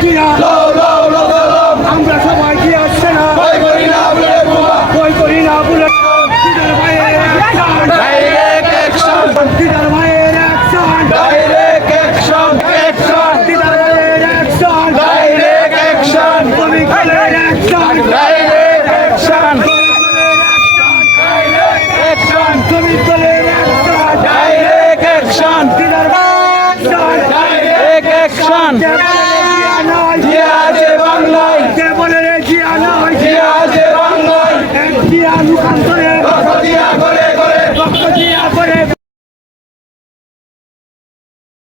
Tira. Action কে বলে রে জিয়া নয় এক জিয়া লুকান্তরে aqui, agora